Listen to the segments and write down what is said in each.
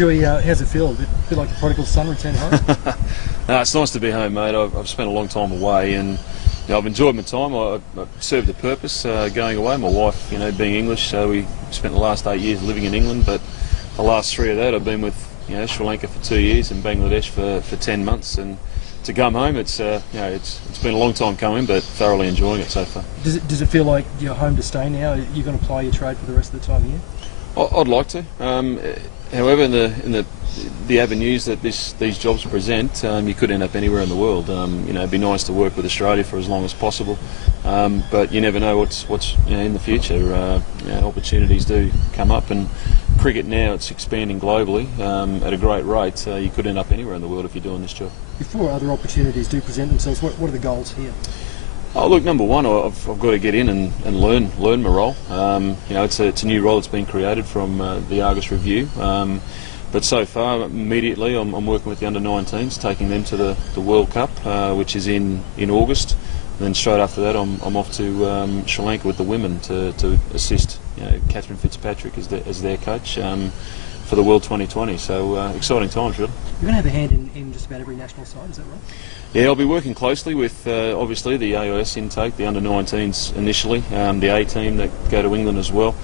Stewie, how's it feel? A bit like a prodigal son return home? No, it's nice to be home, mate. I've spent a long time away, and I've enjoyed my time. I served a purpose going away. My wife, being English, so we spent the last 8 years living in England, but the last 3 of that I've been with Sri Lanka for 2 years and Bangladesh for 10 months, and to come home, it's been a long time coming, but thoroughly enjoying it so far. Does it feel like you're home to stay now? You're going to ply your trade for the rest of the time here? I'd like to. However, in the avenues that these jobs present, you could end up anywhere in the world. It'd be nice to work with Australia for as long as possible, but you never know what's in the future. Opportunities do come up, and cricket now, it's expanding globally at a great rate. You could end up anywhere in the world if you're doing this job. Before other opportunities do present themselves, what are the goals here? Oh, look, number one, I've got to get in and learn my role. It's a new role that's been created from the Argus Review. But so far, immediately, I'm working with the under-19s, taking them to the World Cup, which is in August. And then straight after that, I'm off to Sri Lanka with the women to assist Catherine Fitzpatrick as their coach for the World 2020. So exciting times, really. You're going to have a hand in just about every national side, is that right? Yeah, I'll be working closely with obviously the AIS intake, the under-19s initially, the A team that go to England as well,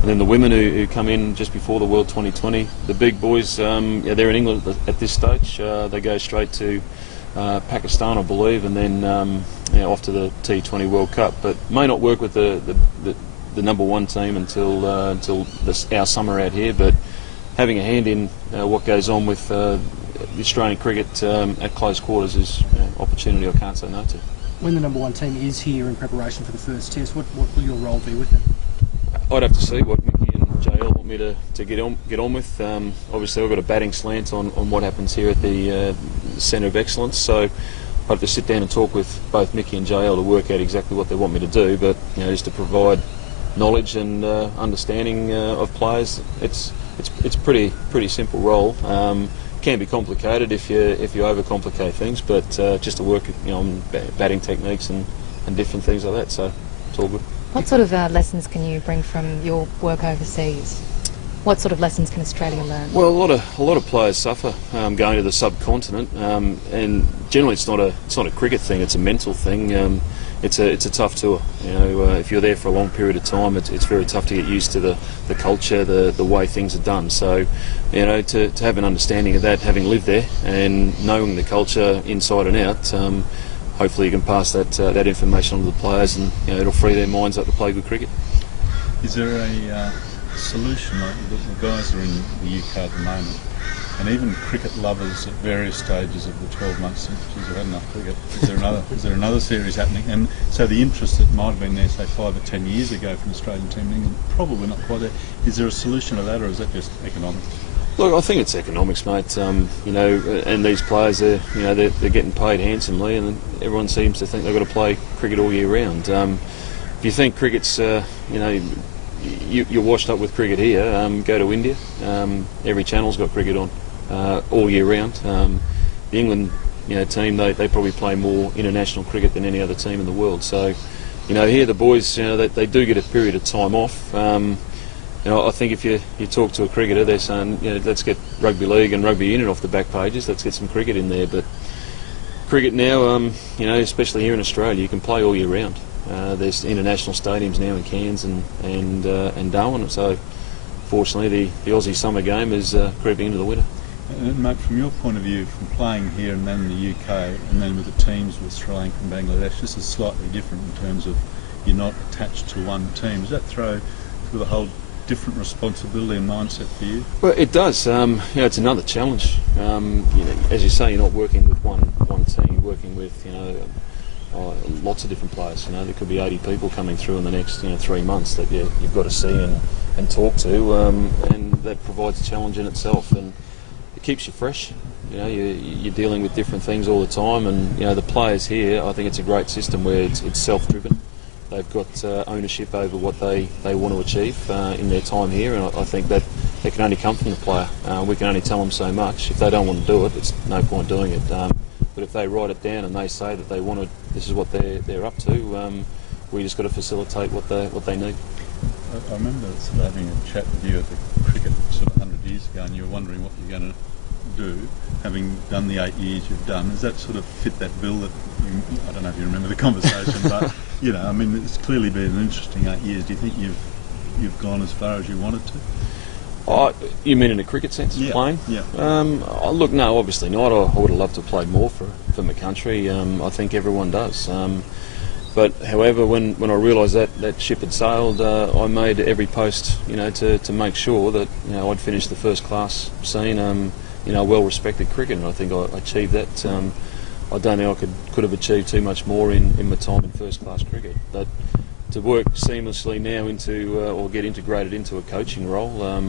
and then the women who come in just before the World 2020. The big boys, they're in England at this stage. They go straight to Pakistan, I believe, and then off to the T20 World Cup. But may not work with the number one team until our summer out here. But having a hand in what goes on with the Australian cricket at close quarters is an opportunity I can't say no to. When the number one team is here in preparation for the first test, what will your role be with them? I'd have to see what Mickey and JL want me to get on with. Obviously, I've got a batting slant on what happens here at the Centre of Excellence, so I have to sit down and talk with both Mickey and JL to work out exactly what they want me to do. But just to provide knowledge and understanding of players, it's pretty simple role. Can be complicated if you overcomplicate things, but just to work on batting techniques and different things like that. So it's all good. What sort of lessons can you bring from your work overseas? What sort of lessons can Australia learn? Well, a lot of players suffer going to the subcontinent, and generally it's not a cricket thing. It's a mental thing. It's a tough tour. If you're there for a long period of time, it's very tough to get used to the culture, the way things are done. So, to have an understanding of that, having lived there and knowing the culture inside and out, hopefully you can pass that information on to the players, and it'll free their minds up to play good cricket. Is there a solution? Like the guys are in the UK at the moment, and even cricket lovers at various stages of the 12 months since we've had enough cricket. Is there another series happening? And so the interest that might have been there, say, 5 or 10 years ago from the Australian team in England, probably not quite there. Is there a solution to that, or is that just economics? Look, I think it's economics, mate. And these players, they're getting paid handsomely, and everyone seems to think they've got to play cricket all year round. If you think cricket's, you're washed up with cricket here, go to India. Every channel's got cricket on all year round. The England team, they probably play more international cricket than any other team in the world. So, here the boys, they do get a period of time off. I think if you talk to a cricketer, they're saying, let's get rugby league and rugby union off the back pages. Let's get some cricket in there. But cricket now, especially here in Australia, you can play all year round. There's international stadiums now in Cairns and Darwin. So, fortunately, the Aussie summer game is creeping into the winter. And mate, from your point of view, from playing here and then in the UK, and then with the teams with Sri Lanka and Bangladesh, this is slightly different in terms of you're not attached to one team. Does that throw a whole different responsibility and mindset for you? Well, it does. It's another challenge. As you say, you're not working with one team. You're working with lots of different players. There could be 80 people coming through in the next 3 months that you've got to see and talk to, and that provides a challenge in itself, and it keeps you fresh. You're dealing with different things all the time, and the players here, I think it's a great system where it's self-driven. They've got ownership over what they want to achieve in their time here, and I think that it can only come from the player. We can only tell them so much. If they don't want to do it, it's no point doing it. But if they write it down and they say that they want to, this is what they're up to, we just got to facilitate what they need. I remember sort of having a chat with you at the cricket sort of 100 years ago, and you were wondering what you you're going to do, having done the 8 years you've done, does that sort of fit that bill that I don't know if you remember the conversation, but I mean, it's clearly been an interesting 8 years. Do you think you've gone as far as you wanted to? Oh, you mean in a cricket sense, playing? Yeah. Look, no, obviously not. I would have loved to have played more for my country. I think everyone does. But however, when I realised that ship had sailed, I made every post, to make sure that I'd finished the first class scene, a well-respected cricket, and I think I achieved that. I don't think I could have achieved too much more in my time in first class cricket. But to work seamlessly now into or get integrated into a coaching role,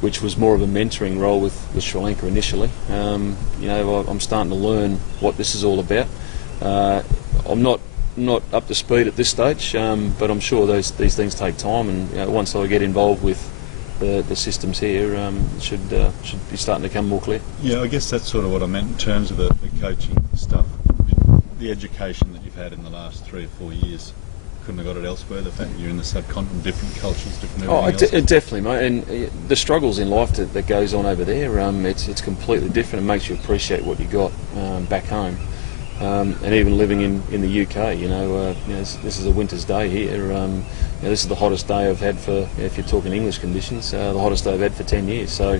which was more of a mentoring role with Sri Lanka initially. I'm starting to learn what this is all about. I'm not up to speed at this stage, but I'm sure these things take time, and once I get involved with the systems here, should be starting to come more clear. Yeah, I guess that's sort of what I meant in terms of the coaching stuff. The education that you've had in the last 3 or 4 years, couldn't have got it elsewhere. The fact that you're in the subcontinent, different cultures, different everything else. Definitely, mate. And the struggles in life that goes on over there, it's completely different. It makes you appreciate what you got back home. And even living in the UK, this is a winter's day here. This is the hottest day I've had for, if you're talking English conditions, the hottest day I've had for 10 years. So,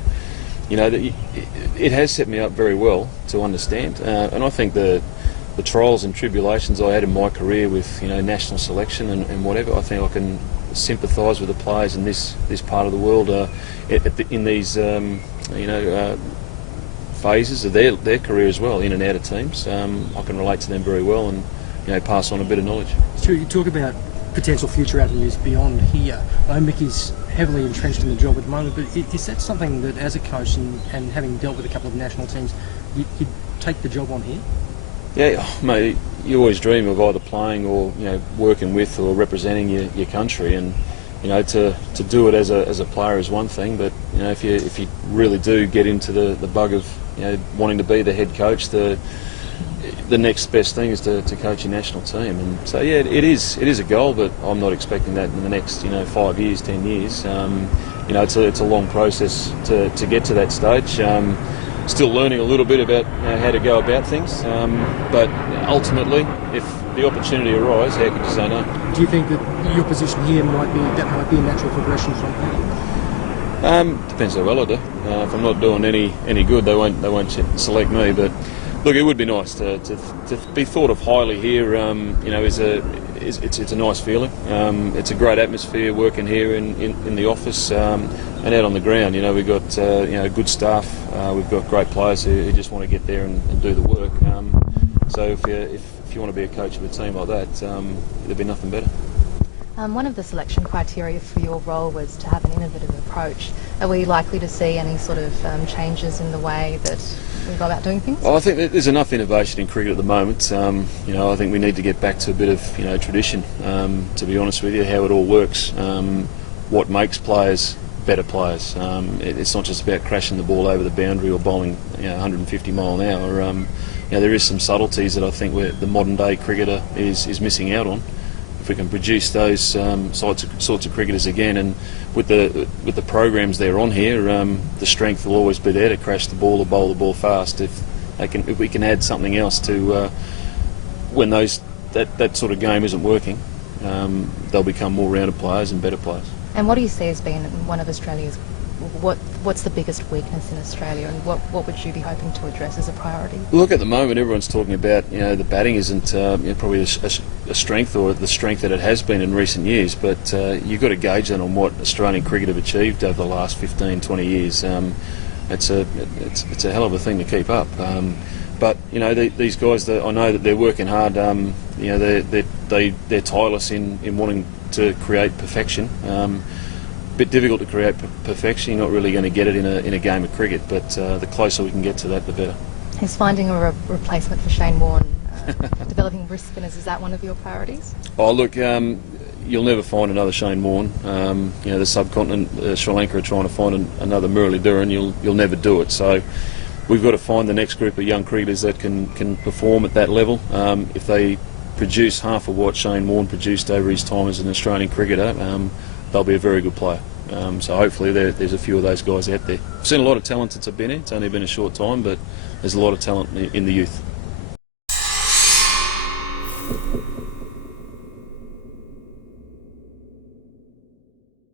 it has set me up very well to understand. And I think the trials and tribulations I had in my career with national selection and whatever, I think I can sympathise with the players in this part of the world in these phases of their career as well, in and out of teams. I can relate to them very well and pass on a bit of knowledge. Stuart, you talk about potential future avenues beyond here. I know Mickey's heavily entrenched in the job at the moment, but is that something that, as a coach and having dealt with a couple of national teams, you'd take the job on here? Yeah, mate, you always dream of either playing or working with or representing your country, and to do it as a player is one thing, but if you really do get into the bug of wanting to be the head coach, the next best thing is to coach your national team. And so yeah, it is a goal, but I'm not expecting that in the next 5 years, 10 years. It's a long process to get to that stage. Still learning a little bit about how to go about things, but ultimately, if the opportunity arises, how could you say no? Do you think that your position here might be a natural progression from here? Depends how well I do. If I'm not doing any good, they won't select me. But look, it would be nice to be thought of highly here. It's a nice feeling. It's a great atmosphere working here in the office and out on the ground. We've got good staff. We've got great players who just want to get there and do the work. So if you want to be a coach of a team like that, there'd be nothing better. One of the selection criteria for your role was to have an innovative approach. Are we likely to see any sort of changes in the way that we go about doing things? Well, I think that there's enough innovation in cricket at the moment. I think we need to get back to a bit of tradition. To be honest with you, how it all works, what makes players better players. It's not just about crashing the ball over the boundary or bowling 150 mile an hour. There is some subtleties that I think the modern day cricketer is missing out on. If we can produce those sorts of cricketers again, and with the programs they're on here, the strength will always be there to crash the ball or bowl the ball fast. If we can add something else to when that sort of game isn't working, they'll become more rounded players and better players. And what do you see as being one of Australia's, what's the biggest weakness in Australia, and what would you be hoping to address as a priority? Look, at the moment everyone's talking about the batting isn't probably a strength, or the strength that it has been in recent years, but you've got to gauge that on what Australian cricket have achieved over the last 15, 20 years. It's a hell of a thing to keep up. But these guys, I know that they're working hard. They're tireless in wanting to create perfection. Bit difficult to create perfection. You're not really going to get it in a game of cricket, but the closer we can get to that, the better. Is finding a replacement for Shane Warne, developing wrist spinners, is that one of your priorities? Oh look, you'll never find another Shane Warne. The subcontinent, Sri Lanka are trying to find another Muralidharan. You'll never do it. So we've got to find the next group of young cricketers that can perform at that level. If they produce half of what Shane Warne produced over his time as an Australian cricketer, they'll be a very good player. So hopefully there's a few of those guys out there. I've seen a lot of talent since I've been here. It's only been a short time, but there's a lot of talent in the youth.